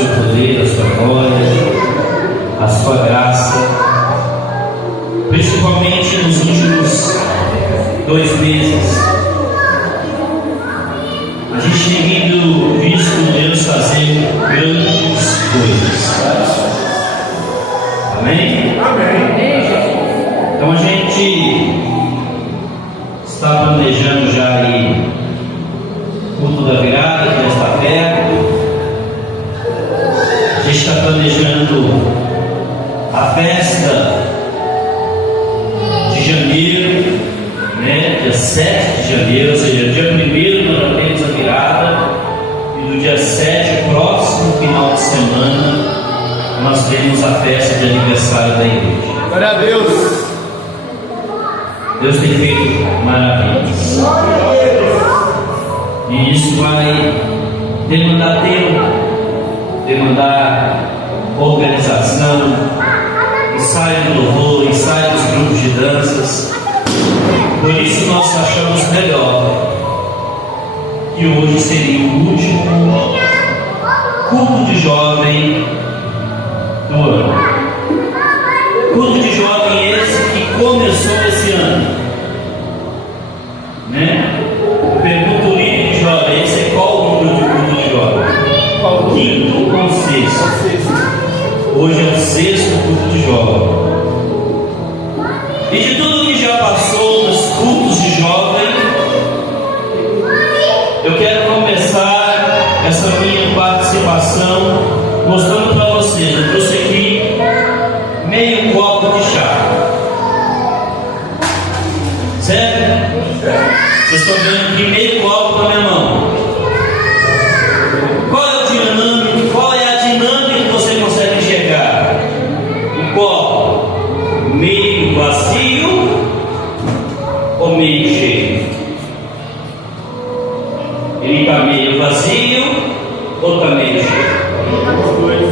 seu poder, a sua glória, a sua graça, principalmente nos últimos 2 meses. A gente tem visto Deus fazer grandes coisas. Amém? Amém. Então a gente está planejando já aí o culto da virada, que já está perto. A gente está planejando a festa de janeiro, né? Dia 7 de janeiro, ou seja, dia 1º nós já temos a virada, e no dia 7, próximo final de semana, nós temos a festa de aniversário da igreja. Glória a Deus! Deus tem feito maravilhas, e isso vai demandar tempo, demandar organização, ensaio de louvor, ensaio dos grupos de danças. Por isso nós achamos melhor que hoje seria o último culto de jovem do ano. Culto de jovem esse que começou esse ano, né? Eu pergunto o líder de jovem, esse é qual o número de culto de jovem? Qual o 5º ou 6º? Hoje é o 6º culto de jovem. E de tudo que já passou nos cultos de jovem, eu quero começar essa minha participação mostrando para vocês. Eu trouxe aqui meio copo de chá, certo? Vocês estão vendo aqui meio copo na minha mão. Qual é a dinâmica que você consegue enxergar? O copo meio vazio ou meio cheio? Ele está meio vazio ou está meio cheio?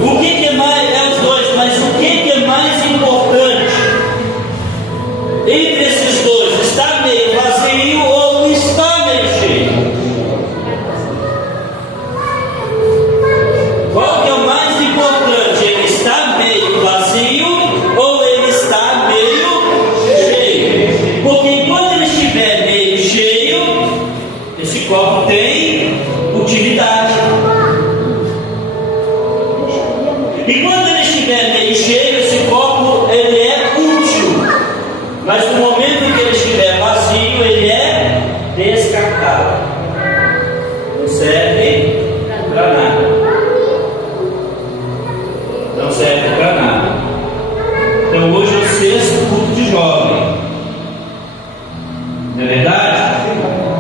O que é mais? É os dois, mas o que é mais importante entre esses dois? Está meio vazio ou está meio cheio? Qual que é o mais importante? Ele está meio vazio ou ele está meio cheio? Porque enquanto ele estiver meio cheio, esse copo tem utilidade. E quando ele estiver meio cheio, esse copo ele é útil. Mas no momento em que ele estiver vazio, ele é descartável. Não serve para nada. Não serve para nada. Então hoje é o 6º culto de jovem. Não é verdade?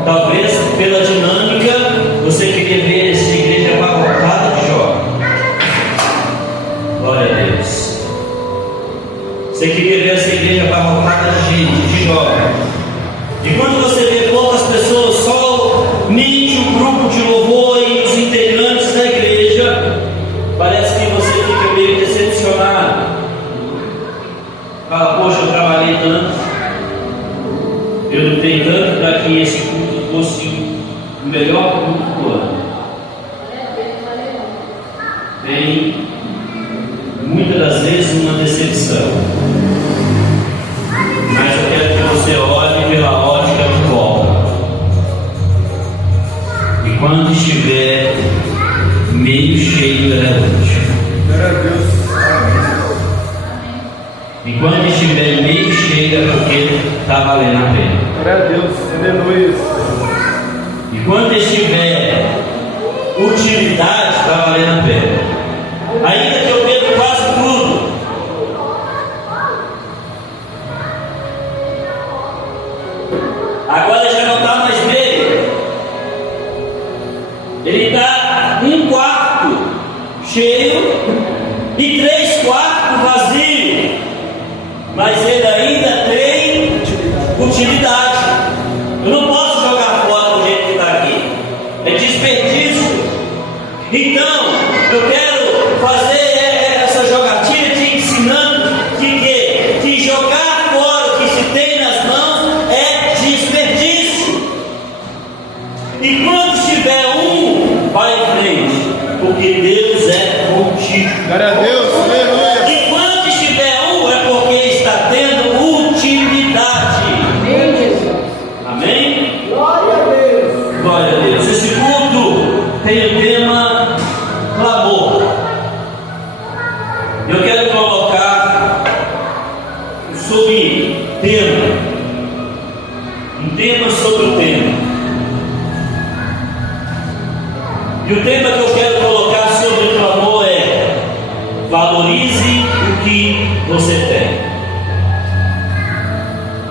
Talvez pela dinâmica você queria ver essa igreja abarrotada de jovem. Glória a Deus. Você queria ver essa igreja abarrotada de gente, de jovem. E quando você vê poucas pessoas, somente o grupo de louvor e os integrantes da igreja, parece que você fica meio decepcionado. Fala, poxa, eu trabalhei tanto, eu lutei tanto para que esse culto fosse o melhor culto do ano. Tem muitas das vezes uma decepção. Mas eu quero que você olhe pela ótica de volta. E quando estiver meio cheio, ela é útil. Glória a Deus. E quando estiver meio cheio, é porque está valendo a pena. Glória a Deus. Aleluia. E quando estiver utilidade, está valendo a pena. Ainda que eu perca quase tudo, agora já não está mais meio. Ele está 1/4 cheio e 3/4 vazio. Mas ele ainda tem utilidade. Eu não posso jogar fora do jeito que está aqui. É desperdício. Então, eu quero fazer essa jogatina te ensinando que jogar fora o que se tem nas mãos é desperdício. E quando estiver vai em frente, porque Deus é Glória a Deus, aleluia. Enquanto estiver um, é porque está tendo utilidade. Amém? Glória a Deus. Glória a Deus. Esse culto tem o tema clamor. Eu quero colocar sobre tema. Um tema sobre o tema. E o tema que eu quero colocar sobre o clamor é: valorize o que você tem.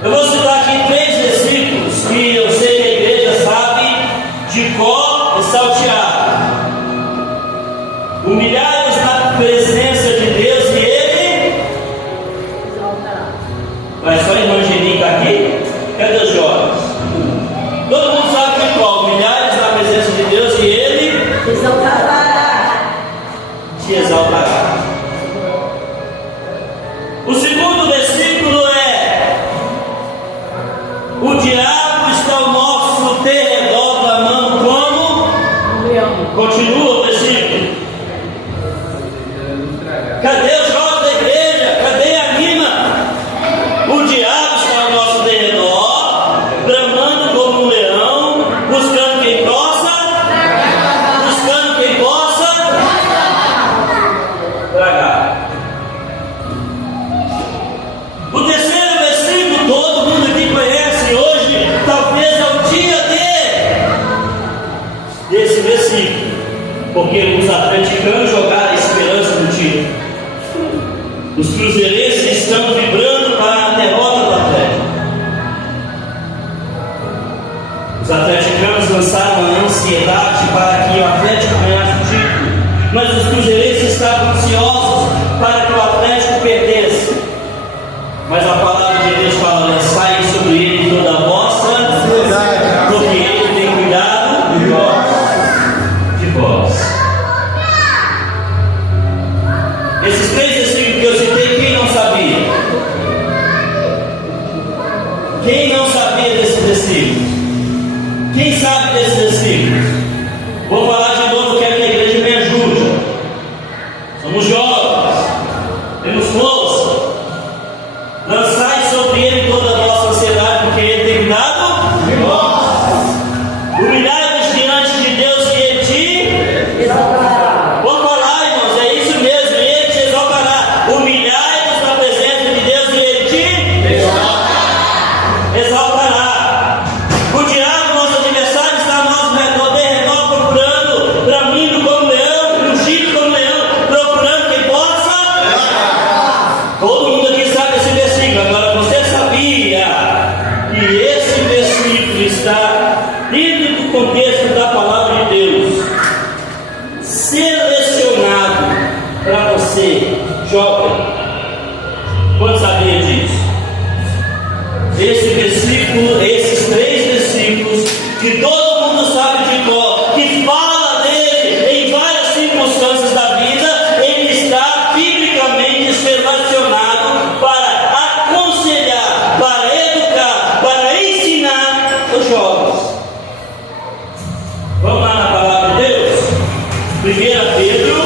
Eu vou citar aqui 3 versículos que eu sei que a igreja sabe de cor e salteado. Humilhai-vos na presença de Deus e Ele vai só evangelizar tá aqui. Cadê os jovens? Todo mundo sabe de qual? Humilhai-vos na presença de Deus e Ele te exaltará. O segundo versículo é: o diabo está ao nosso derredor clamando como? Continua o versículo. Cadê os jovens da igreja? Cadê a anima? O diabo está ao nosso derredor, bramando como um leão, buscando quem possa tragar. O terceiro versículo todo mundo aqui conhece. Hoje talvez é o dia desse versículo, porque os atleticanos jogaram a esperança no título. Os cruzeirenses estão vibrando para a derrota do Atlético. Os atleticanos lançaram a ansiedade para que o Atlético ganhasse o título, mas os cruzeirenses estavam ansiosos para que o Atlético perdesse. Mas a palavra de Deus fala: lançai sobre ele toda a vossa ansiedade, porque ele tem cuidado de vós. Esses 3 versículos que eu citei, quem não sabia? Quem não sabia desses versículos? Quem sabe desses versículos? Vou falar de novo, quero que a igreja me ajude. Somos jovens, temos força. Lançai sobre ele toda a nossa ansiedade, porque ele tem cuidado de nós. Humilhai-vos diante de Deus e ele te exaltará. Vamos falar, irmãos, é isso mesmo, ele te exaltará. Humilhai-vos na presença de Deus e ele te exaltará. O diabo, nosso adversário, está ao nosso derredor, procurando, bramindo como leão, rugindo como leão, procurando quem possa. Todo mundo aqui sabe esse versículo. Agora, você sabia que esse versículo está dentro do contexto da palavra de Deus, selecionado para você, jovem? Quando sabia disso? Esse versículo, esses 3 versículos que todo mundo sabe de cor, que fala dele em várias circunstâncias da vida, ele está biblicamente selecionado para aconselhar, para educar, para ensinar os jovens. Vamos lá na palavra de Deus? 1 Pedro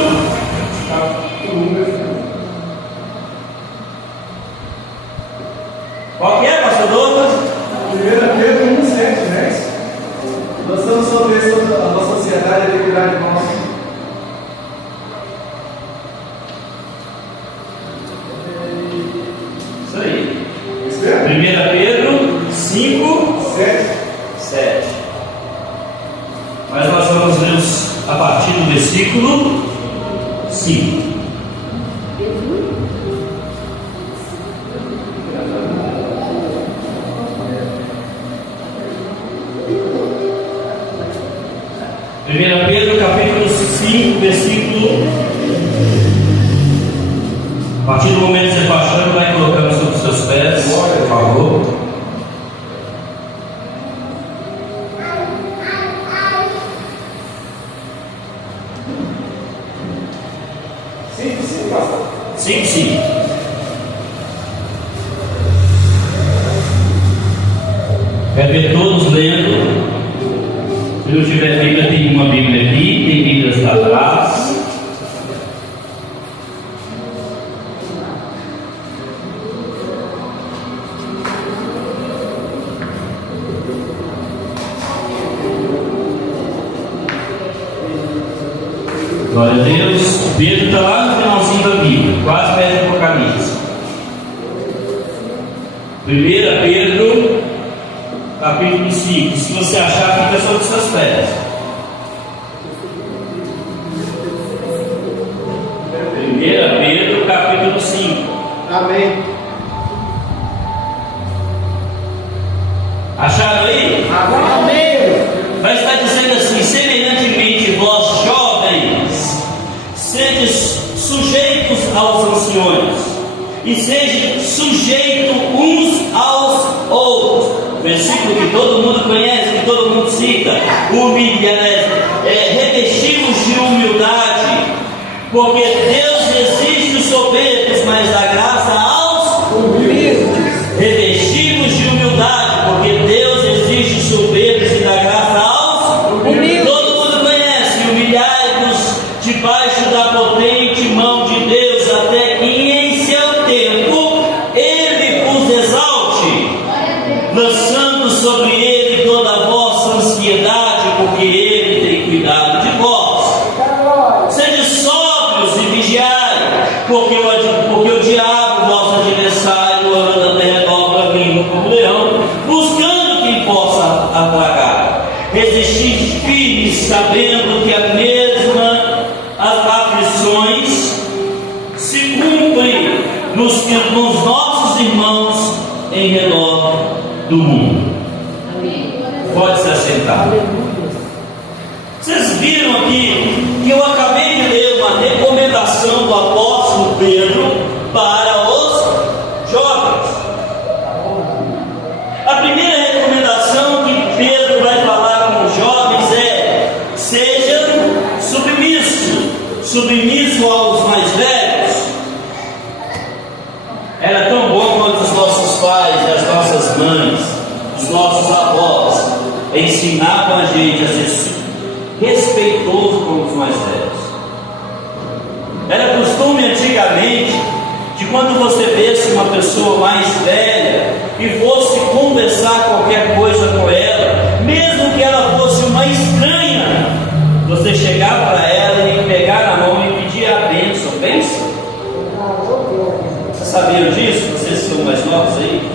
qual que é, pastor Douglas? 1 Pedro 1, 7, 10. Lançando sobre isso a nossa ansiedade e a de nós. Isso aí. Isso é? 1 Pedro 5, 7. Mas nós vamos ler a partir do versículo 5. Primeira Pedro capítulo 5, versículo. A partir do momento que você está achando, vai colocando sobre os seus pés, por favor. Sim. Quero ver todos lendo. Se não tiver Bíblia, tem uma Bíblia aqui, tem Bíblias lá atrás. Deus. Pedro está lá no finalzinho da Bíblia, quase perto do Apocalipse. 1 Pedro, capítulo 5. Se você achar, fica sobre seus pés. 1 Pedro, capítulo 5. Amém. Acharam aí? Amém. Vai estar dizendo assim: semelhantemente, vós jovens, sede sujeitos aos anciões, e sejam sujeitos uns aos outros. Versículo que todo mundo conhece, que todo mundo cita. Revestimos de humildade, porque Deus resiste os soberbos, mas dá graça aos humildes. Revestimos de humildade, porque Deus resiste os soberbos e dá graça aos humildes. Todo mundo conhece: humilhai-vos debaixo da potente mão de Deus, até que em seu tempo Ele vos exalte, lançando sobre Ele toda a vossa ansiedade, porque Ele tem cuidado de vós. Sede sóbrios e vigiai, porque o diabo, vosso adversário, anda ao redor da língua como leão, buscando quem possa aplacar. Resistir firmes, sabendo que as aflições se cumprem nos nossos irmãos em redor do mundo. Pode se assentar. Vocês viram aqui que eu acabei de ler uma recomendação do apóstolo Pedro para os jovens. A primeira recomendação que Pedro vai falar com os jovens é: sejam submissos aos mais velhos. Era tão bom quando os nossos pais, as nossas mães, os nossos avós ensinavam a gente a ser respeitoso com os mais velhos. Era costume antigamente de quando você visse uma pessoa mais velha e fosse conversar qualquer coisa com ela, mesmo que ela fosse uma estranha, você chegar para ela e pegar na mão e pedir a bênção. Bênção? Vocês sabiam disso? Vocês são mais novos aí?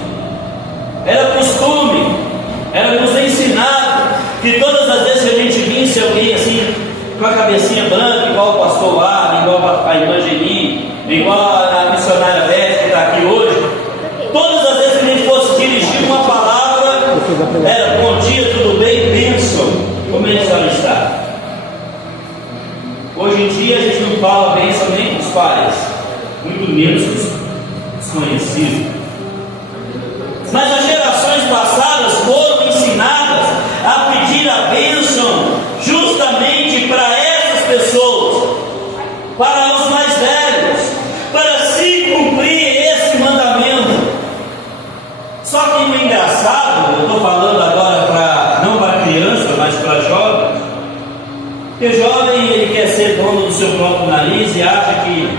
Era costume, era nos ensinado que todas as vezes que a gente visse alguém assim, com a cabecinha branca, igual o pastor lá, igual a irmã Geni, igual a missionária Beth que está aqui hoje, todas as vezes que a gente fosse dirigir uma palavra, era bom dia, tudo bem, bênção, como é que a senhora está? Hoje em dia a gente não fala bênção nem com os pais, muito menos com os desconhecidos. Mas as gerações passadas foram ensinadas a pedir a bênção justamente para essas pessoas, para os mais velhos, para se cumprir esse mandamento. Só que o engraçado, eu estou falando agora não para criança, mas para jovem, que o jovem ele quer ser dono do seu próprio nariz e acha que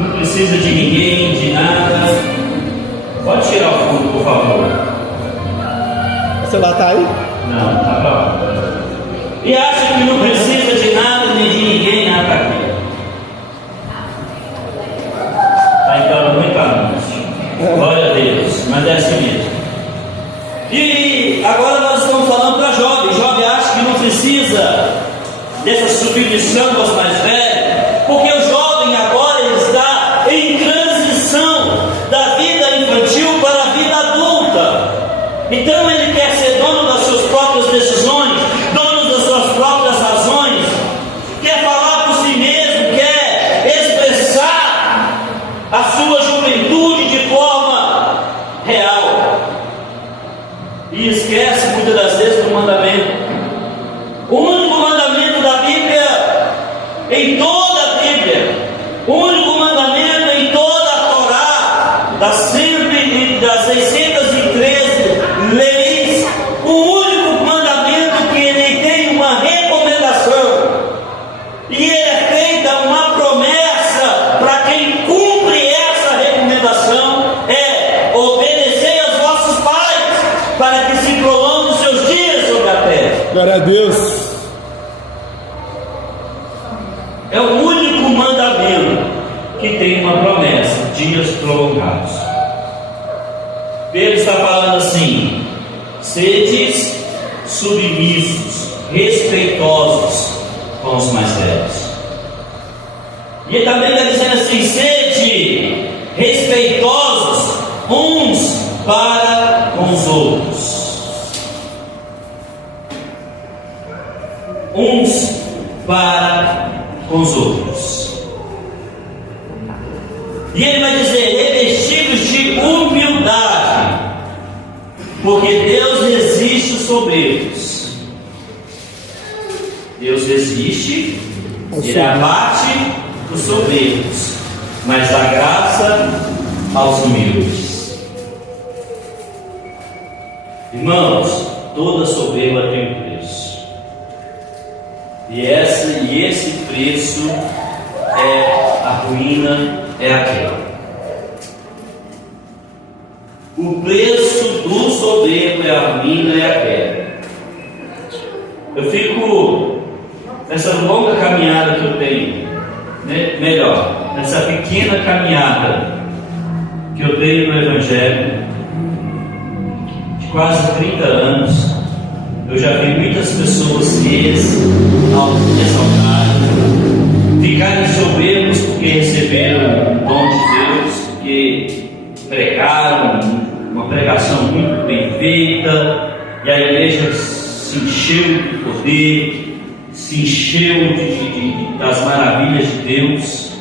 não precisa de ninguém, de nada. Pode tirar o fundo, por favor. O celular está aí? Não, está pra lá. E acha que não precisa de nada nem de ninguém, nada aqui. Está entrando muito anúncio. Glória a Deus, mas é assim mesmo. E agora nós estamos falando para jovem. Jovem acha que não precisa dessa submissão aos mais velhos, porque o jovem agora está em transição da vida infantil para a vida adulta. Então ele quer ser dono das suas próprias decisões, dono das suas próprias razões, quer falar por si mesmo, quer expressar a sua juventude de forma real, e esquece muitas das vezes do mandamento. O único mandamento da Bíblia, em toda a Bíblia, o único mandamento em toda a Torá, das 613 leis, o único mandamento que ele tem uma recomendação, e é feita uma promessa para quem cumpre essa recomendação, é obedecer aos vossos pais, para que se prolonguem os seus dias sobre a terra. Glória a Deus. É que tem uma promessa, dias prolongados. Pedro está falando assim: sedes submissos, respeitosos com os mais velhos. E ele também está dizendo assim: sede respeitosos uns para com os outros. Uns para com os outros. E ele vai dizer: revestidos de humildade, porque Deus resiste os soberbos. Deus resiste, Ele abate os soberbos, mas dá graça aos humildes. Irmãos, toda soberba tem um preço. E esse preço é a ruína, é a queda. O preço do soberbo é a ruína, é a queda. Eu fico nessa longa caminhada que eu tenho, melhor, nessa pequena caminhada que eu tenho no Evangelho, de quase 30 anos, eu já vi muitas pessoas se exaltarem, ficarem soberbos porque receberam o dom de Deus, porque pregaram uma pregação muito bem feita, e a igreja se encheu de poder, se encheu das maravilhas de Deus,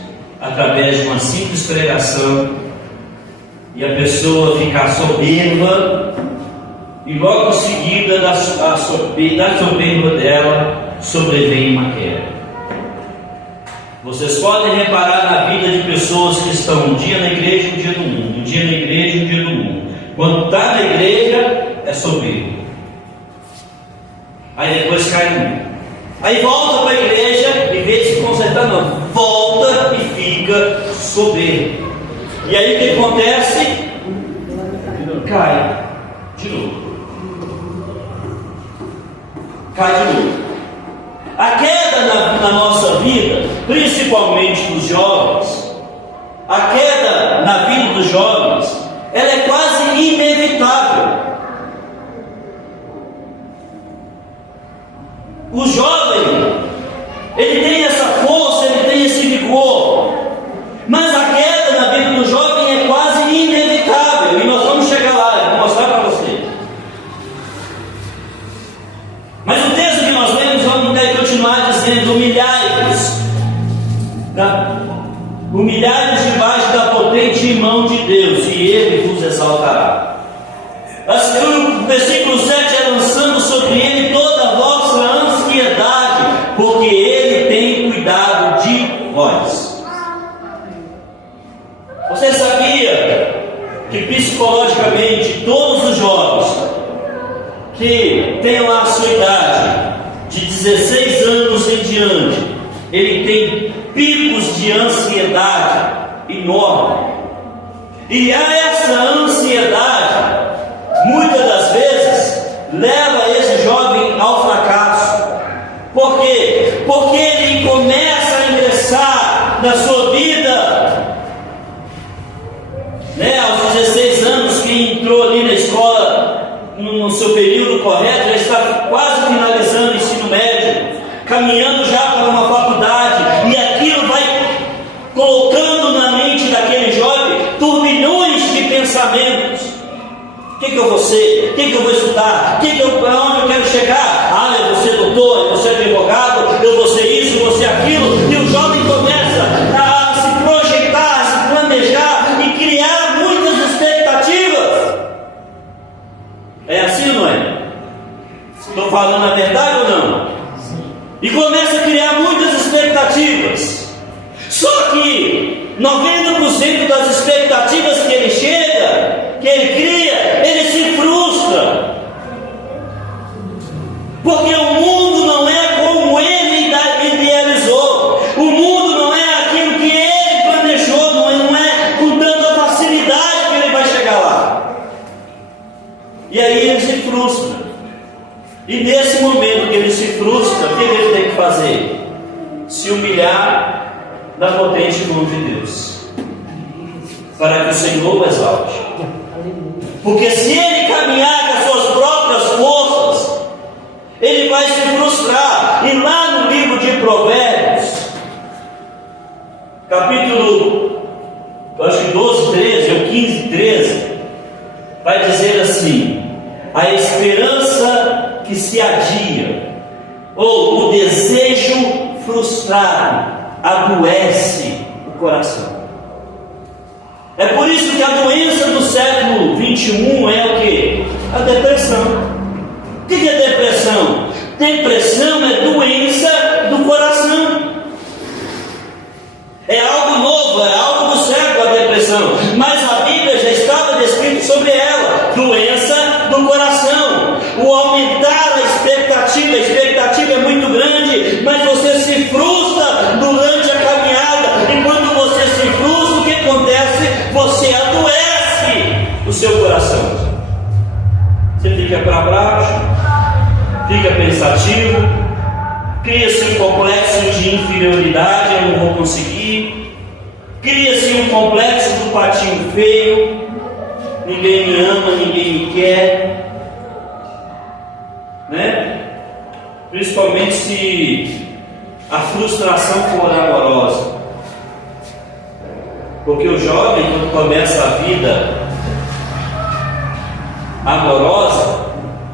através de uma simples pregação, e a pessoa ficar soberba, e logo em seguida da soberba dela sobrevém uma queda. Vocês podem reparar na vida de pessoas que estão um dia na igreja e um dia no mundo, um dia na igreja e um dia no mundo. Quando está na igreja é soberbo, aí depois cai no mundo, aí volta para a igreja, em vez de se consertar, não, volta e fica soberbo. E aí o que acontece? Cai de novo. Cai de novo. A queda na nossa vida, principalmente dos jovens, a queda na vida dos jovens, ela é quase inevitável. O jovem, ele tem essa força, ele tem esse vigor, mas a queda na vida do jovem é quase inevitável, e nós vamos chegar lá, eu vou mostrar para você. Mas o texto que nós lemos vai continuar dizendo: humilhai-vos, humilhai-vos debaixo da potente mão de Deus, e Ele vos exaltará. O versículo 7 é: lançando sobre Ele toda a vossa ansiedade, porque Ele tem cuidado de vós. Você sabia que psicologicamente todos os jovens que têm lá a sua idade, de 16 anos em diante, ele tem picos de ansiedade enorme. E essa ansiedade, muitas das vezes, leva esse jovem ao fracasso. Por quê? Porque ele começa a ingressar na sua vida, aos 16 anos, quem entrou ali na escola no seu período correto, já está quase finalizando o ensino médio, caminhando já para uma faculdade, e aquilo vai colocando na mente daquele jovem turbilhões de pensamentos. O que eu vou ser? O que eu vou estudar? Para onde eu quero chegar? Eu vou ser doutor, eu vou ser advogado, eu vou ser isso, eu vou ser aquilo. E o jovem começa a se projetar, a se planejar e criar muitas expectativas. É assim ou não é? Estou falando a verdade ou não? E começa a criar muitas expectativas. Só que 90% das expectativas que ele chega, que ele cria, ele se frustra. Porque o mundo não é como ele idealizou. O mundo não é aquilo que ele planejou. Não é com tanta facilidade que ele vai chegar lá. E aí ele se frustra. E nesse momento que ele se frustra, o que ele tem que fazer? Se humilhar na potente mão de Deus. para que o Senhor o exalte. Porque se ele caminhar com as suas próprias forças, ele vai se frustrar. E lá no livro de Provérbios, capítulo, acho que 12, 13 ou 15, 13, vai dizer assim: a esperança que se adia, ou o desejo frustrado, adoece o coração. É por isso que a doença do século 21 é o que? A depressão. O que é depressão? Depressão é doença do coração. É algo novo, é algo do século a depressão. Mas a Bíblia já estava descrito sobre ela: doença do coração. O aumentar a expectativa é muito grande, mas você se frustra durante a caminhada. E quando você se frustra, o que acontece? Você adoece o seu coração. Você fica para baixo, fica pensativo, cria-se um complexo de inferioridade: eu não vou conseguir. Cria-se um complexo do patinho feio: ninguém me ama, ninguém me quer, né? Principalmente se a frustração for amorosa. Porque o jovem, quando começa a vida amorosa,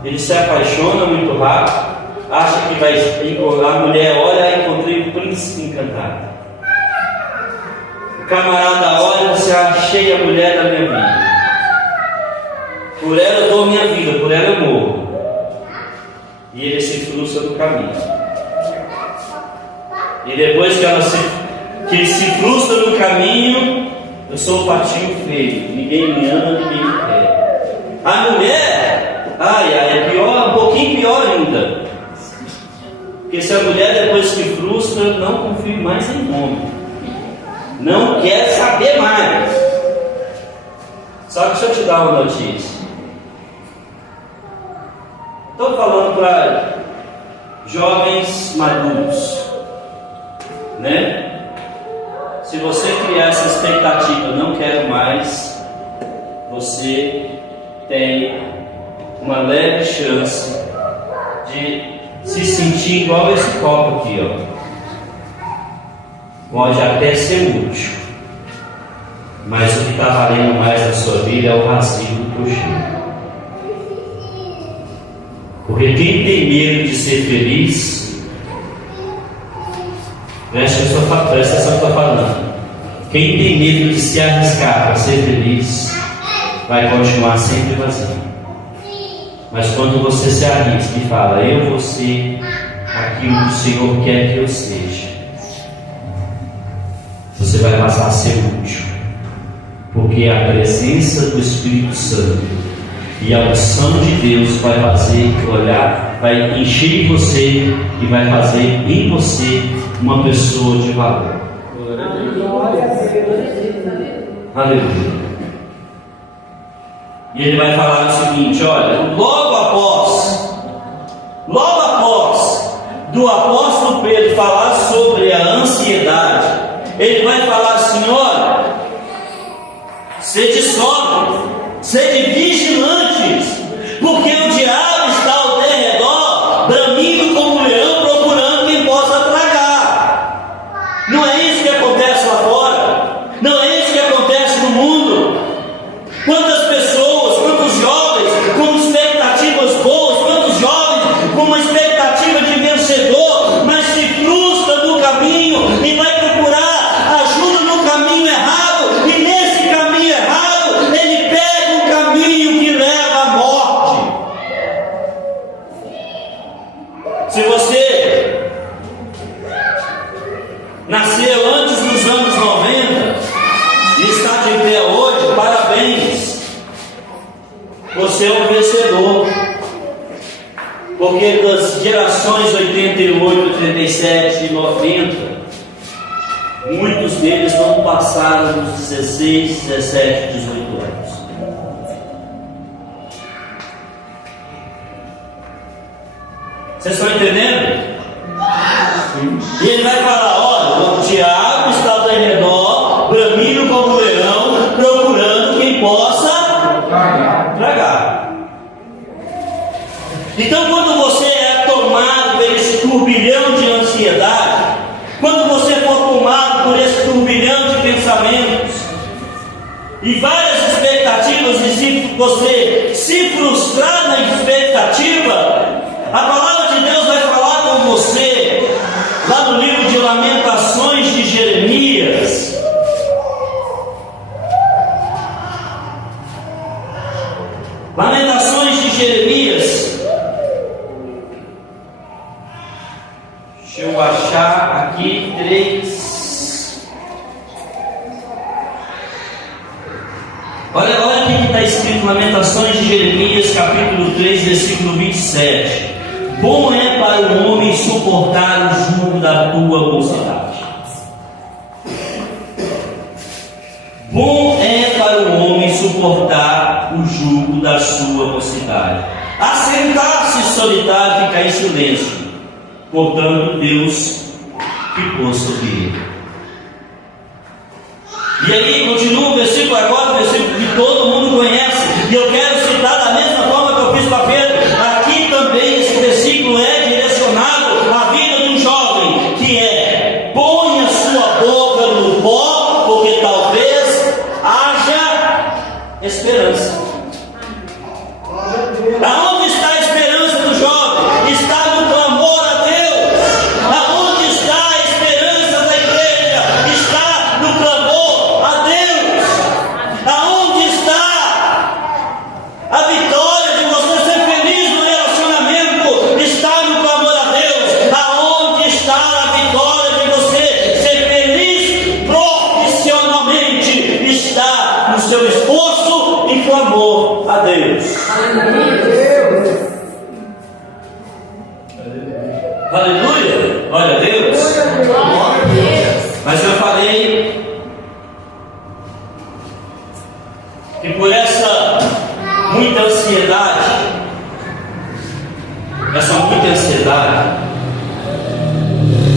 ele se apaixona muito rápido, acha que vai encontrar a mulher. Olha, encontrei o príncipe encantado. O camarada olha: você achei a mulher da minha vida. Por ela eu dou minha vida, por ela eu morro. E ele se frustra no caminho. E depois que ele se frustra no caminho: eu sou o patinho feio, ninguém me ama, ninguém me quer. A mulher, é pior, um pouquinho pior ainda. Porque se a mulher depois se frustra, não confia mais em homem, não quer saber mais. Só que deixa eu te dar uma notícia. Estou falando para jovens maduros, né? Se você criar essa expectativa, não quero mais, você tem uma leve chance de se sentir igual esse copo aqui, ó. Pode até ser útil, mas o que está valendo mais na sua vida é o vazio do coxinho. Porque quem tem medo de ser feliz, presta atenção que eu estou falando. Quem tem medo de se arriscar para ser feliz, vai continuar sempre vazio. Mas quando você se arrisca e fala: eu vou ser aquilo que o Senhor quer que eu seja, você vai passar a ser útil. Porque a presença do Espírito Santo e a unção de Deus vai fazer vai encher em você e vai fazer em você uma pessoa de valor. Aleluia. E ele vai falar o seguinte: olha, logo após do apóstolo Pedro falar sobre a ansiedade, ele vai falar assim: olha, sede sóbrios, sede vigilantes, porque o diabo está ao derredor, bramindo como um leão, procurando quem possa tragar. Não é isso que acontece lá fora, não é isso que acontece no mundo. Quantas pessoas, quantos jovens com expectativas boas, quantos jovens com uma expectativa de vencedor, mas se frustra no caminho e vai procurar ajuda no caminho errado, e nesse caminho errado ele pega um caminho que leva à morte. Se você nasceu antes dos anos 90 e está de pé hoje, parabéns, você é um vencedor. Porque das gerações 88, 87 e 90, muitos deles não passaram dos 16, 17, 18 anos. Vocês estão entendendo? E ele vai falar: olha, o diabo está ao redor, bramindo como um leão, procurando e várias expectativas, e se você se frustrar na expectativa, a palavra de Deus vai falar com você lá no livro de Lamentações de Jeremias. Lamentações de Jeremias. Deixa eu achar aqui 3. Olha o que está escrito, Lamentações de Jeremias, capítulo 3, versículo 27. Bom é para o homem suportar o jugo da tua mocidade. Bom é para o homem suportar o jugo da sua mocidade. Assentar-se solitário e ficar em silêncio. Portanto, Deus ficou sobre ele. E aí continua o versículo agora, o versículo que todo mundo conhece, e eu quero citar da mesma forma que eu fiz para Pedro. Aqui também esse versículo é direcionado à vida de um jovem, que é: põe a sua boca no pó, porque talvez haja esperança. Aonde está a esperança do jovem? Está no clamor a Deus. Aonde está a esperança da igreja? Está no clamor a Deus. Aonde está a vitória de você ser feliz no relacionamento? Está no clamor a Deus. Aonde está a vitória de você ser feliz profissionalmente? Está no seu esforço e clamor a Deus. Aleluia! Glória a Deus! Mas eu falei que por essa muita ansiedade,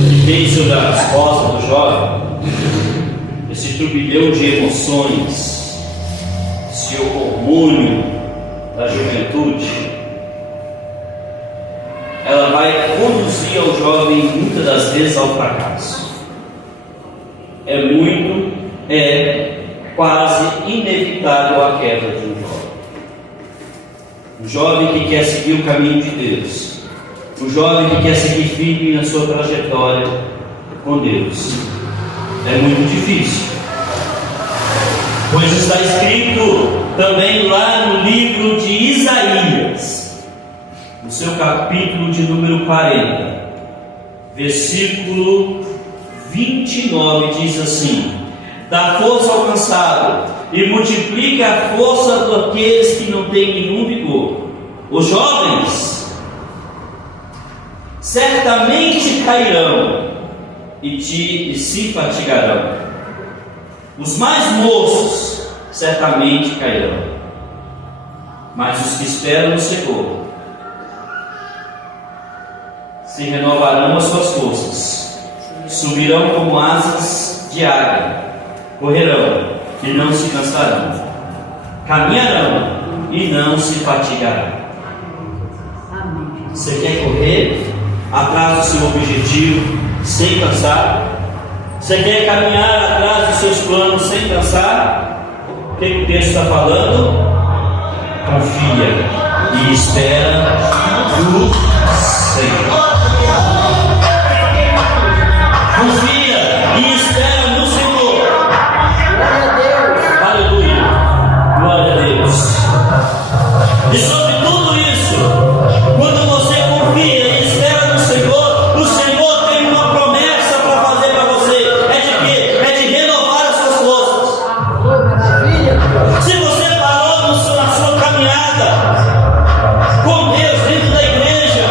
que tem sobre as costas do jovem, esse turbilhão de emoções, esse hormônio da juventude, ela vai conduzir ao jovem muitas das vezes ao fracasso. É quase inevitável a queda de um jovem. Um jovem que quer seguir o caminho de Deus, um jovem que quer seguir firme na sua trajetória com Deus. É muito difícil, pois está escrito também lá no livro de Isaías, no seu capítulo de número 40, versículo 29, diz assim: dá força ao cansado e multiplica a força daqueles que não têm nenhum vigor. Os jovens certamente cairão e se fatigarão. Os mais moços certamente cairão, mas os que esperam no Senhor se renovarão as suas forças, subirão como asas de águia, correrão e não se cansarão, caminharão e não se fatigarão. Você quer correr atrás do seu objetivo sem cansar? Você quer caminhar atrás dos seus planos sem cansar? O que o texto está falando? Confia e espera no Senhor. Confia e espera no Senhor. Glória a Deus. Aleluia. Glória a Deus. E sobre tudo isso, quando você confia e espera no Senhor, o Senhor tem uma promessa para fazer para você. É de quê? É de renovar as suas forças. Se você parou na sua caminhada com Deus dentro da igreja,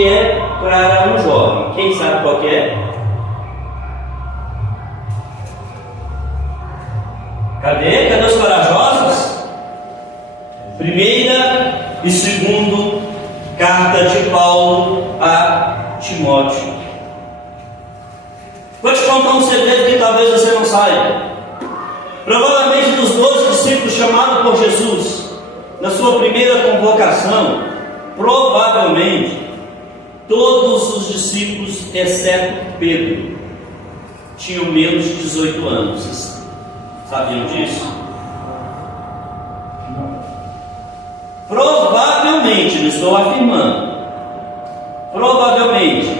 que é para um jovem. Quem sabe qual que é? Cadê os corajosos? Primeira e segunda carta de Paulo a Timóteo. Vou te contar um segredo que talvez você não saiba. Provavelmente dos 12 discípulos chamados por Jesus, na sua primeira convocação, provavelmente todos os discípulos, exceto Pedro, tinham menos de 18 anos. Vocês sabiam disso? Provavelmente, não estou afirmando, provavelmente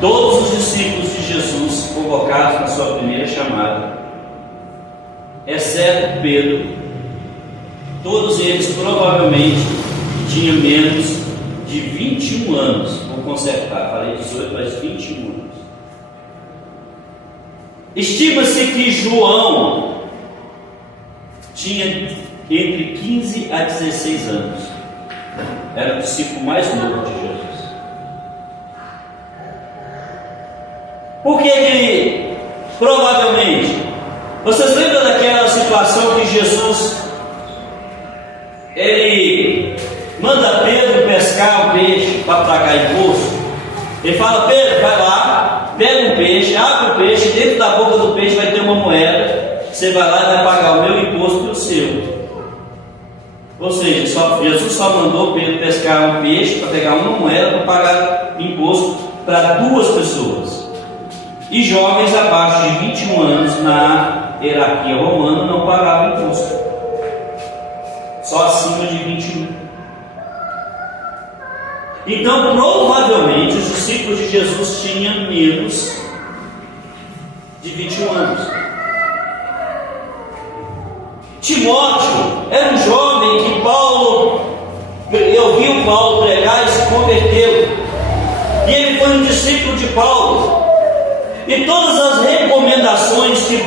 todos os discípulos de Jesus convocados na sua primeira chamada, exceto Pedro, todos eles provavelmente tinham menos de 21 anos. Vou consertar, falei 18, mas 21 anos. Estima-se que João tinha entre 15 a 16 anos. Era o discípulo mais novo de Jesus. Por que ele provavelmente? Vocês lembram daquela situação que Jesus ele manda Pedro pescar um peixe para pagar imposto? Ele fala: Pedro, vai lá, pega um peixe, abre o peixe, dentro da boca do peixe vai ter uma moeda, você vai lá e vai pagar o meu imposto e o seu. Ou seja, Jesus só mandou Pedro pescar um peixe para pegar uma moeda para pagar imposto para 2 pessoas. E jovens abaixo de 21 anos na hierarquia romana não pagavam imposto, só acima de 21. Então provavelmente os discípulos de Jesus tinham menos de 21 anos. Timóteo era um jovem que Paulo ouviu Paulo pregar e se converteu, e ele foi um discípulo de Paulo. E todas as recomendações que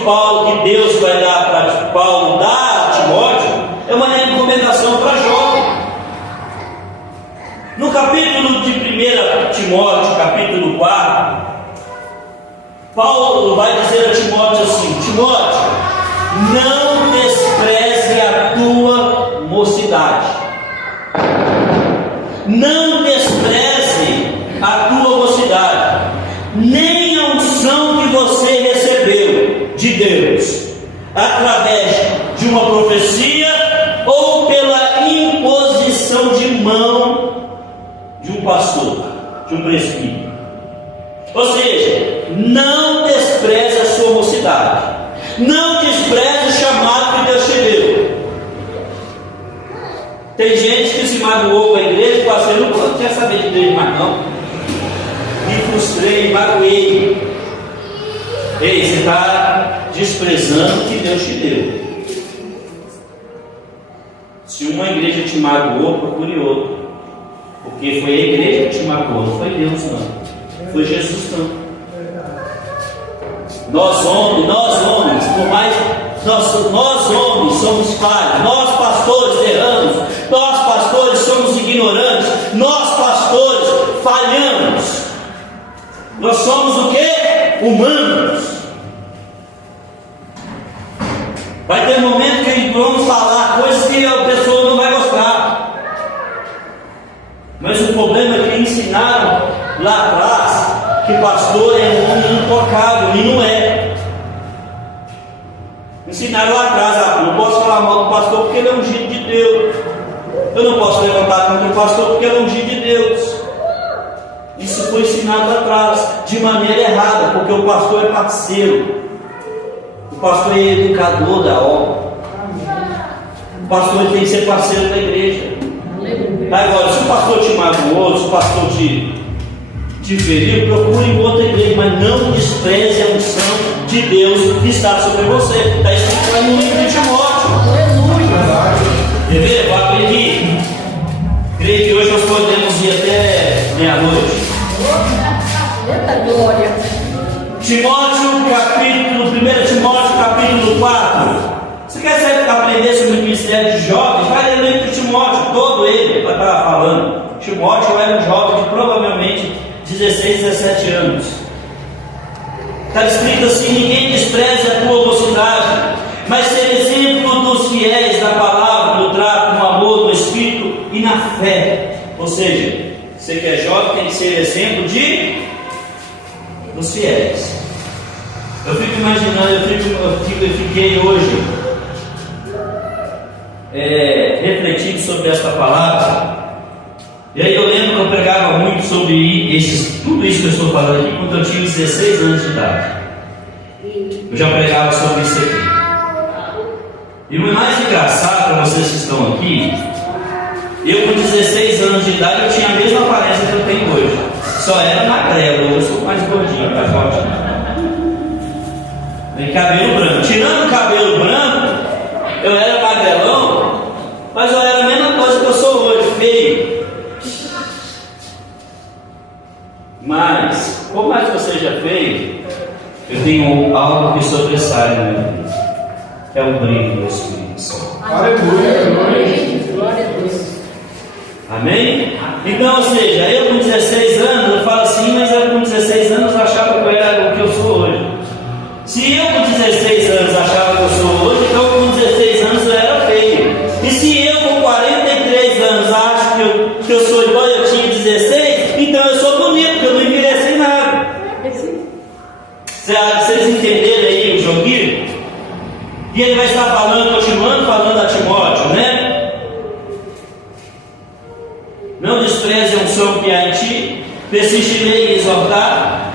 Deus vai dar para Paulo, dar a Timóteo, é uma recomendação para jovem. No capítulo de 1 Timóteo, capítulo 4, Paulo vai dizer a Timóteo assim: Timóteo, não despreze a tua mocidade. Não despreze a tua mocidade, nem a unção que você recebeu de Deus, através de uma profecia ou pela imposição de mão de um pastor, de um presbítero. Ou seja, não despreze a sua mocidade, não despreze o chamado que Deus te deu. Tem gente que se magoou com a igreja e fala assim: não quer saber de igreja mais não, me frustrei, magoei. Ei, você está desprezando o que Deus te deu. Se uma igreja te magoou, procure outra, porque foi a igreja que te magoou, não foi Deus não, foi Jesus não. Nós homens, por mais nós homens somos falhos, nós pastores erramos, nós pastores somos ignorantes, nós pastores falhamos. Nós somos o quê? Humanos. Vai ter um momento que vamos falar coisas que a pessoa não vai gostar. Mas o problema é que ensinaram lá atrás que pastor é um homem intocável, e não é. Ensinaram lá atrás: não posso falar mal do pastor porque ele é ungido de Deus. Eu não posso levantar contra o pastor porque ele é ungido de Deus. Isso foi ensinado lá atrás, de maneira errada, porque o pastor é parceiro, o pastor é educador da obra, o pastor tem que ser parceiro da igreja. Agora, se o pastor te magoou, se o pastor te feriu, procure em outra igreja, mas não despreze a unção de Deus que está sobre você. Está escrito lá no livro de Timóteo. Quer ver? Vou abrir aqui. Creio que hoje nós podemos ir até meia-noite. Eita glória! Timóteo, 1 Timóteo, capítulo 4. Você quer aprender sobre o ministério de jovens? Vai ler o livro de Timóteo, todo ele, para estar falando. Deixa eu Timóteo era um jovem de provavelmente 16, 17 anos. Está escrito assim: ninguém despreze a tua mocidade, mas ser exemplo dos fiéis da palavra, do trato, no amor, no espírito e na fé. Ou seja, você que é jovem tem que ser exemplo dos fiéis. Eu fico imaginando, eu fiquei hoje refletindo sobre esta palavra. E aí eu lembro que eu pregava muito sobre tudo isso que eu estou falando aqui quando eu tinha 16 anos de idade. Eu já pregava sobre isso aqui. E o mais engraçado para vocês que estão aqui, eu com 16 anos de idade eu tinha a mesma aparência que eu tenho hoje. Só era magrelo, hoje eu sou mais gordinho, mais forte. Tem cabelo branco. Tirando o cabelo branco, eu era magrelão, mas eu era a mesma coisa que eu sou hoje, feio. Mas, por mais que eu seja feio, eu tenho algo que sobressai na minha vida, que é o brilho do Espírito Santo. Aleluia, Glória a Deus. Amém? Então, ou seja, eu com 16 anos, eu falo assim, mas eu com 16 anos achava que eu era o que eu sou hoje. Se eu com 16 anos achava que eu sou hoje, então com 16 anos eu era feio. E se eu com 43 anos acho que eu sou igual eu tinha 16, então eu sou bonito, porque eu não envelheci nada. Vocês entenderam aí o joguinho? E ele vai estar falando, continuando falando a Timóteo, né? Não despreze a unção que há em ti, persistirei em exortar.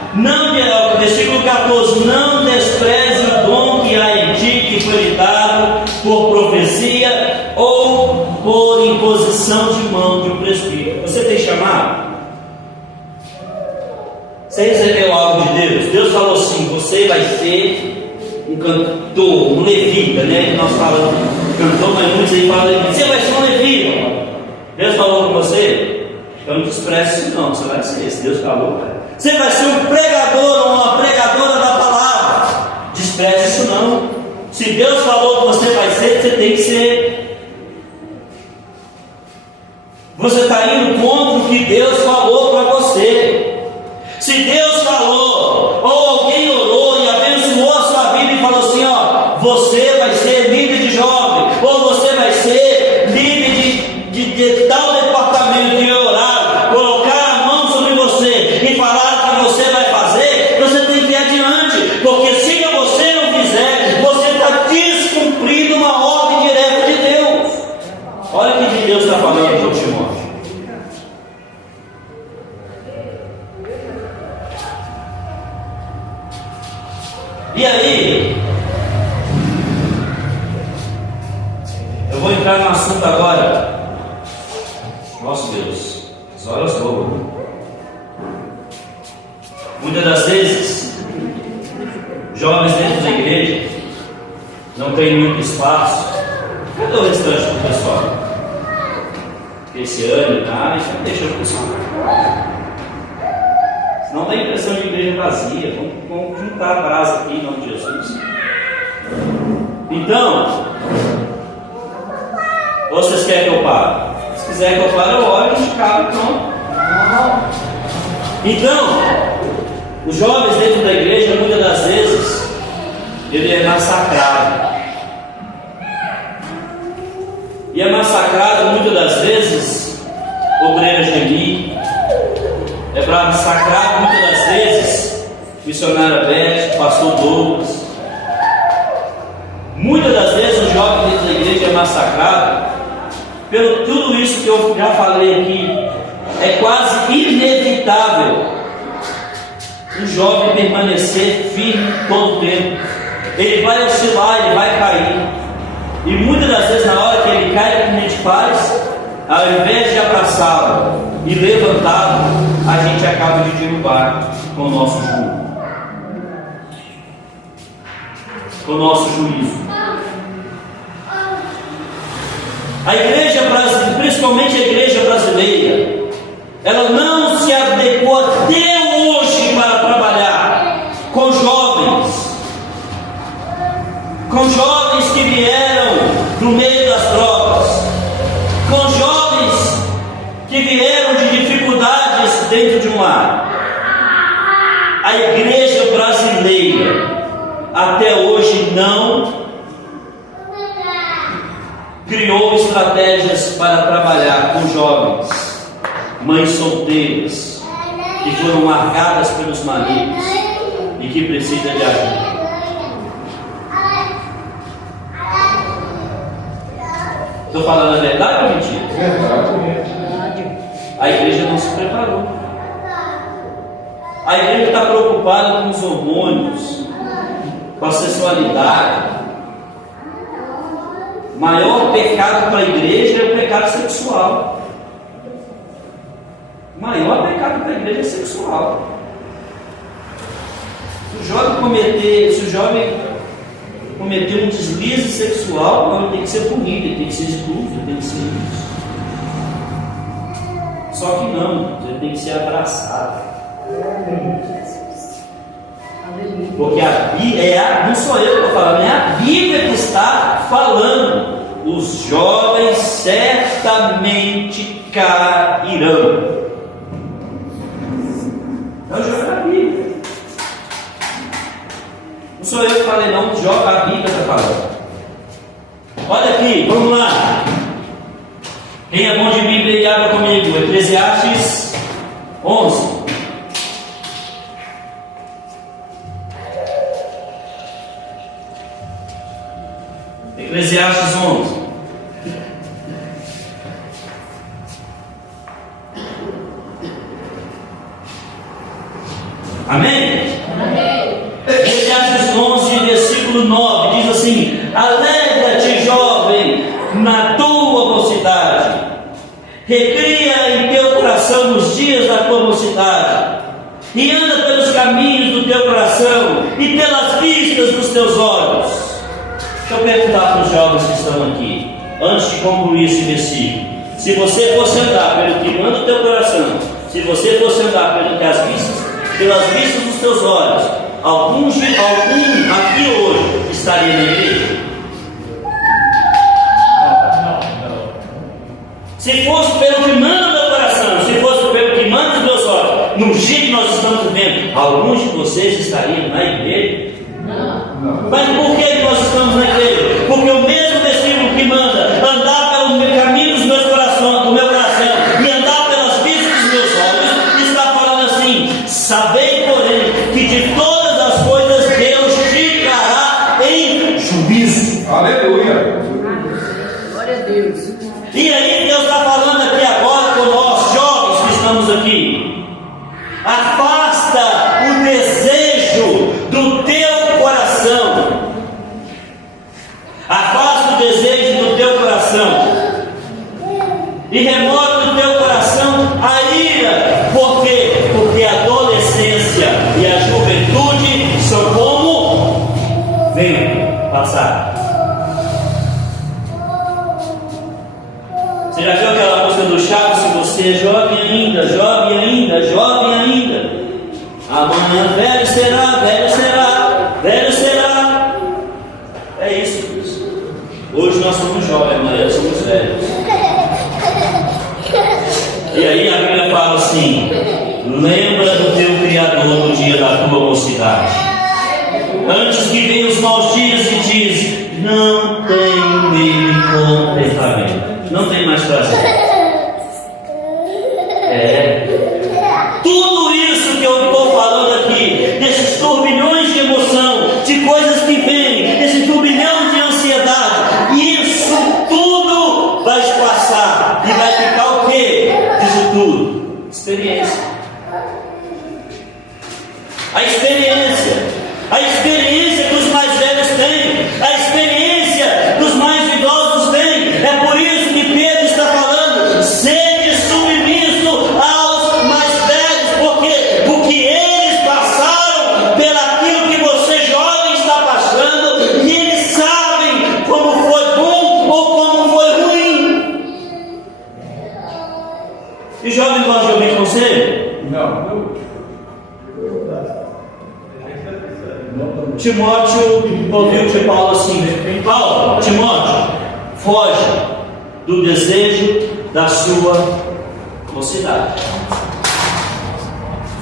Versículo 14: não despreze o dom que há em ti, que foi lhe dado por profecia ou por imposição de mão de um presbítero. Você tem chamado? Você recebeu algo de Deus? Deus falou assim: você vai ser um cantor, um levita, né? Que nós falamos cantor, mas muitos aí falam levita. Você vai ser um levita. Deus falou com você? Então não despreze isso não, você vai ser. Se Deus falou, cara. Você vai ser um pregador ou uma pregadora da palavra. Despreze isso não. Se Deus falou que você vai ser, você tem que ser. Você está indo contra o que Deus falou para você. Se Deus falou, ou alguém orou e abençoou a sua vida e falou assim: ó, você vai ser líder de jovem, ou você vai ser líder de tal departamento de horário, colocar a mão sobre você e falar o que você vai fazer, você tem que ir adiante, porque se você não fizer, você está descumprindo uma ordem direta de Deus. Olha o que Deus está falando para Timóteo. E aí, eu vou entrar no assunto agora. Nossa Deus, as horas voam. Muitas das vezes, jovens dentro da igreja não tem muito espaço. Cadê o restante do pessoal? Esse ano, deixa eu pessoal. Senão dá a impressão de igreja vazia. Vamos juntar a brasa aqui em nome de Jesus. Então, ou vocês querem que eu pare? Se quiser que eu pare, eu olho e acabo, pronto. Então, os jovens dentro da igreja, muitas das vezes, ele é massacrado. E é massacrado muitas das vezes, obreira Geni. É massacrado muitas das vezes, missionária Beth, pastor Douglas. Muitas das vezes o jovem dentro da igreja é massacrado pelo tudo isso que eu já falei aqui. É quase inevitável um jovem permanecer firme todo o tempo. Ele vai oscilar, ele vai cair. E muitas das vezes, na hora que ele cai, o que a gente faz? Ao invés de abraçá-lo e levantá-lo, a gente acaba de derrubar com o nosso juízo. Com o nosso juízo. A igreja brasileira, principalmente a igreja brasileira, ela não se adequou até hoje para trabalhar com jovens que vieram do meio das drogas, com jovens que vieram de continuar. A igreja brasileira até hoje não criou estratégias para trabalhar com jovens, mães solteiras, que foram largadas pelos maridos e que precisam de ajuda. Estou falando a verdade ou mentira? Verdade. A igreja não se preparou. A igreja está preocupada com os hormônios, com a sexualidade. O maior pecado para a igreja é o pecado sexual. O maior pecado para a igreja é sexual. Se o jovem cometer um deslize sexual, ele tem que ser punido, ele tem que ser expulso, ele tem que ser isso. Só que não, ele tem que ser abraçado. Porque a Bíblia, não sou eu que estou falando, é a Bíblia que está falando. Os jovens certamente cairão. É o jogo da Bíblia. Não sou eu que falei, não, a Bíblia está falando. Olha aqui, vamos lá. Quem é bom de Bíblia e abra comigo, Eclesiastes 11. Eclesiastes 11. Amém? Amém. Eclesiastes 11, versículo 9, diz assim: alegra-te, jovem, na tua mocidade, recria em teu coração nos dias da tua mocidade, e anda pelos caminhos do teu coração e pelas vistas dos teus olhos. Deixa eu perguntar para os jovens que estão aqui, antes de concluir esse versículo: se você fosse andar pelo que manda o teu coração, se você fosse andar pelas vistas dos teus olhos, algum aqui hoje estaria na igreja? Se fosse pelo que manda o meu coração, se fosse pelo que manda os meus olhos, no dia que nós estamos vivendo, alguns de vocês estariam na igreja? Não. Mas por que nós estamos na igreja? Porque o mesmo versículo que manda andar pelo caminho do meu coração e andar pelas vistas dos meus olhos, está falando assim: sabei, porém, que de todas as coisas Deus te trará em juízo. Aleluia. Glória a Deus. E aí Deus está falando aqui agora com nós jovens que estamos aqui: afasta o desejo do teu coração, afasta o desejo do teu coração e remove do teu coração a ira. Por quê? Porque a adolescência e a juventude são como vento passar. Você já viu aquela música do Chaves? Se você é jovem ainda, jovem ainda, jovem ainda, amanhã velho será, velho será, velho será. É isso, Deus. Hoje nós somos jovens, amanhã somos velhos. E aí a Bíblia fala assim: lembra do teu Criador no dia da tua mocidade, antes que venham os maus dias, e diz: não tenho nele contentamento. Não tem mais prazer. Tudo isso que eu estou falando aqui, desses turbilhões de emoção, de coisas que vêm, esse turbilhão de ansiedade, isso tudo vai passar. E vai ficar o quê disso tudo? Experiência. A experiência que os mais velhos têm, a experiência que os mais idosos têm. É por isso que Pedro está falando: sede submisso aos mais velhos, porque o que eles passaram pelaquilo que você jovem está passando, e eles sabem como foi bom ou como foi ruim. E jovem gosta de ouvir conselho? Não. Timóteo ouviu de Paulo assim: Paulo, Timóteo, foge do desejo da sua mocidade.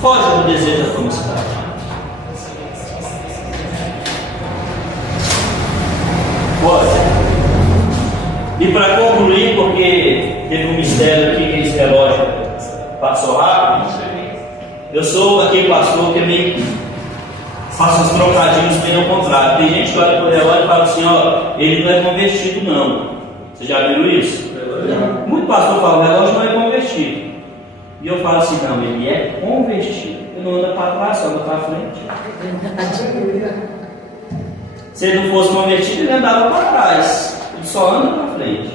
Foge do desejo da felicidade. Foge. E para concluir, porque teve um mistério aqui que esse relógio passou rápido, eu sou aquele pastor que meio faço uns trocadilhos bem ao contrário. Tem gente que olha para o relógio e fala assim: ó, ele não é convertido, não. Você já viu isso? Muito pastor fala: o relógio não é convertido. E eu falo assim: não, ele é convertido. Ele não anda para trás, só anda para frente. Se ele não fosse convertido, ele andava para trás. Ele só anda para frente.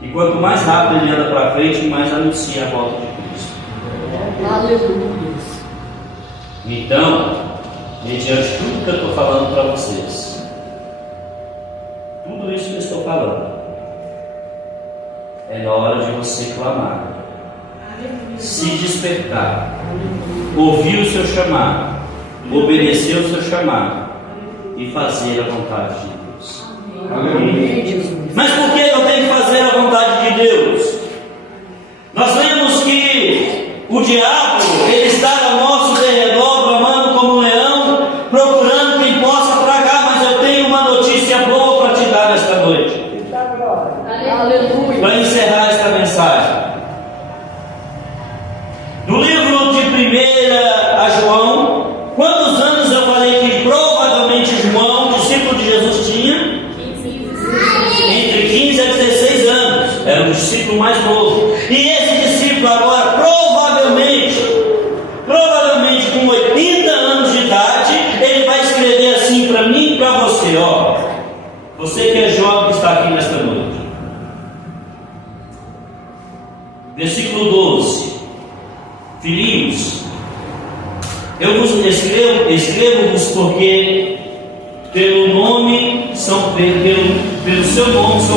E quanto mais rápido ele anda para frente, mais anuncia a volta de Cristo. Aleluia. Então, mediante tudo que eu estou falando para vocês, tudo isso que eu estou falando, é na hora de você clamar, se despertar, ouvir o seu chamado, obedecer o seu chamado e fazer a vontade de Deus. Aleluia. Mas por que eu tenho que fazer a vontade de Deus? Nós vemos que o diabo, ele está ao nosso derredor, bramando como um leão, procurando quem possa tragar, mas eu tenho uma notícia boa para te dar nesta noite. Aleluia. Para encerrar esta mensagem. No livro de 1 a João, quantos anos eu falei que provavelmente João, discípulo de Jesus, tinha? Entre 15 a 16 anos. Era o discípulo mais novo. E esse discípulo agora, provavelmente com 80 anos de idade, ele vai escrever assim para mim e para você, ó. Você que é jovem que está aqui nesta noite. Versículo 12. Filhinhos, eu vos escrevo-vos porque pelo seu nome são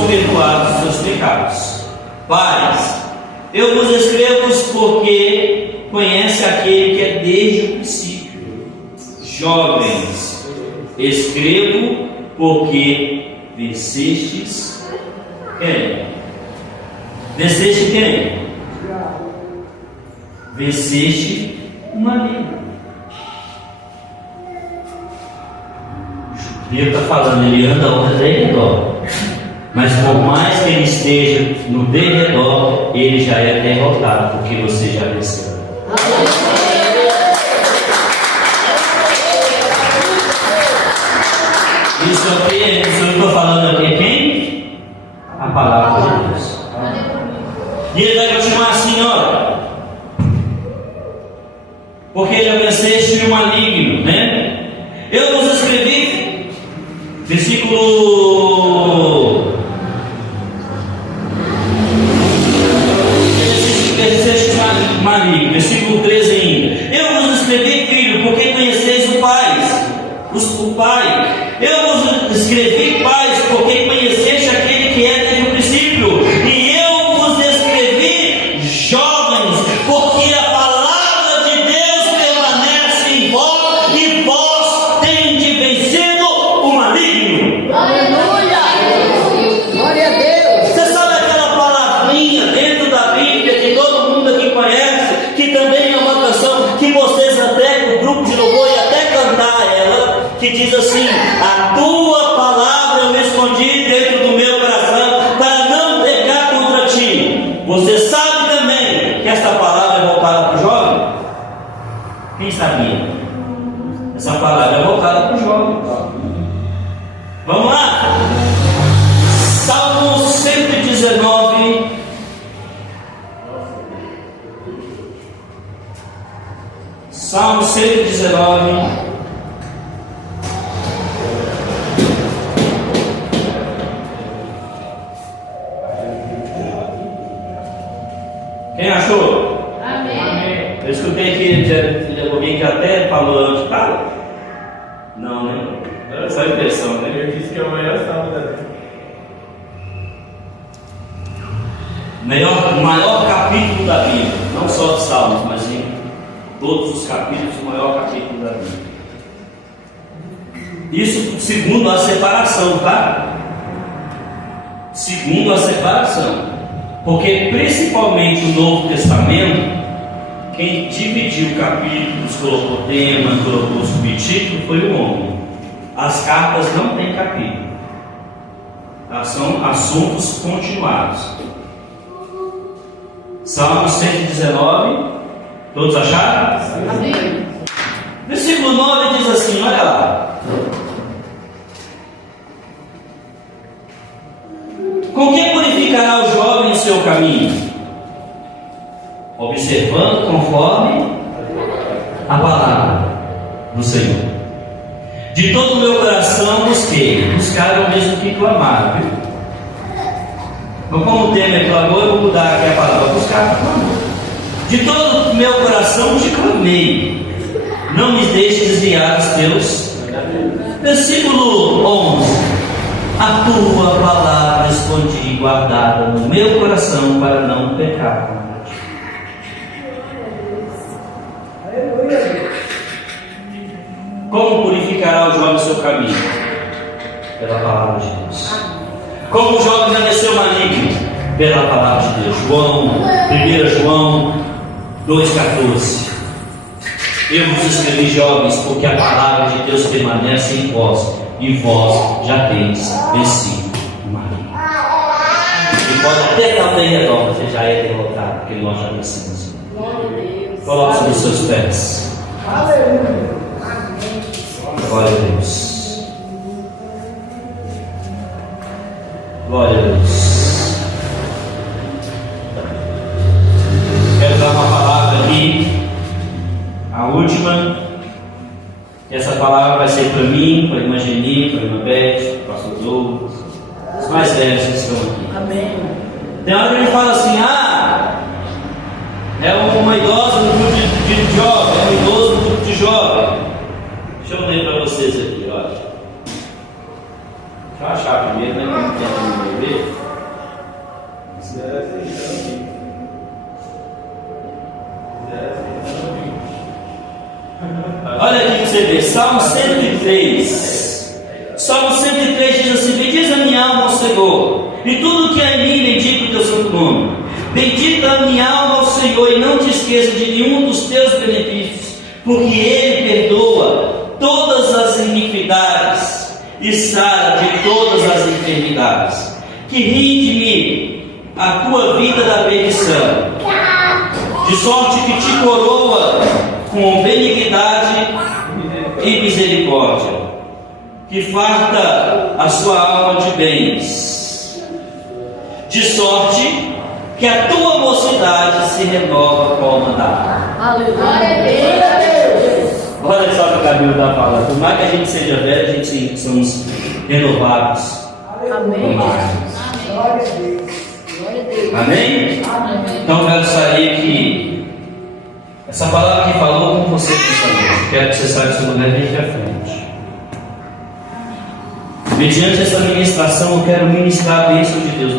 perdoados os seus pecados. Pais, eu vos escrevo porque conhece aquele que é desde o princípio. Jovens, escrevo porque vencestes quem? Venceste quem? Venceste um amigo. Ele está falando, ele anda ao derredor, mas por mais que ele esteja no derredor, ele já é derrotado, porque você já venceu. Isso eu estou falando aqui, quem? A palavra de Deus. E ele vai continuar assim, ó. Porque já venceste o maligno, né? Eu vos escrevi, versículo. Venceste o maligno, versículo 13 ainda. Eu vos escrevi, filho, porque conheceis o Pai. Eu vos escrevi, pais, porque conheceste aquele que é desde o princípio. E eu vos escrevi, jovens, porque a palavra de Deus permanece em vós e vós tendes vencido o maligno. Aleluia. Glória a Deus. Você sabe aquela palavrinha dentro da Bíblia que todo mundo aqui conhece, que também é uma canção que vocês até, o grupo de louvor, e até cantar ela, que diz assim: a tua palavra eu escondi dentro do meu coração para não pecar contra ti. Você sabe também que esta palavra é voltada para o jovem? Quem sabia? Essa palavra é voltada para o jovem. Vamos lá? Salmo 119. Salmo 119. Quem achou? Amém. Eu escutei que alguém que até falou antes. Tá? Não, né? Era só impressão, né? Ele disse que é o maior salmo da O maior capítulo da Bíblia. Não só de Salmos, mas em todos os capítulos, o maior capítulo da Bíblia. Isso segundo a separação, tá? Segundo a separação. Porque principalmente o Novo Testamento, quem dividiu capítulos, colocou tema, colocou subtítulo foi o homem. As cartas não têm capítulo, são assuntos continuados. Salmo 119, todos acharam? Amém. Versículo 9 diz assim, olha lá. Com que purificará o jovem o seu caminho? Observando conforme a palavra do Senhor. De todo o meu coração busquei. Buscar é o mesmo que clamar, viu? Então, como o tema é clamor, eu vou mudar aqui a palavra buscar. De todo o meu coração te clamei. Não me deixe desviar dos teus. Versículo 11. A tua palavra escondi guardada no meu coração para não pecar. Como purificará o jovem seu caminho? Pela palavra de Deus. Como o jovem já nasceu maligno? Pela palavra de Deus. 1 João 2,14. Eu vos escrevi, jovens, porque a palavra de Deus permanece em vós, e vós já tendes vencido o maligno. E pode até estar ao redor, você já é derrotado, porque nós já vencemos. Coloque sobre os seus pés. Aleluia. Glória a Deus. Glória a Deus. Quero dar uma palavra aqui, a última. Essa palavra vai ser para mim, para a irmã Geni, para a irmã Beth, para o pastor Douglas, os mais velhos que estão aqui. Amém. Tem hora que a gente fala assim, é uma idosa no grupo de jovem, é um idoso no grupo de jovem. Deixa eu ler para vocês aqui, olha. Deixa eu achar primeiro, né? Que tem que ver. Olha aqui para você ver, Salmo 103. Salmo 103 diz assim: bendiz a minha alma ao Senhor, e tudo que há em mim bendiga o teu santo nome. Bendita a minha alma ao Senhor, e não te esqueça de nenhum dos teus benefícios, porque Ele perdoa todas as iniquidades e sara de todas as enfermidades. Que rinde-me a tua vida da perdição, de sorte que te coroa com benignidade e misericórdia, que farta a sua alma de bens, de sorte que a tua mocidade se renova como da. Aleluia. Olha só o que o cabelo está falando. Por mais que a gente seja velho, a gente somos renovados. Amém. Glória a Deus. Glória a Deus. Amém? Amém. Então eu gostaria que essa palavra que falou com você nessa noite, quero que você saia do seu lugar e venha à frente. Mediante essa ministração, eu quero ministrar a bênção de Deus.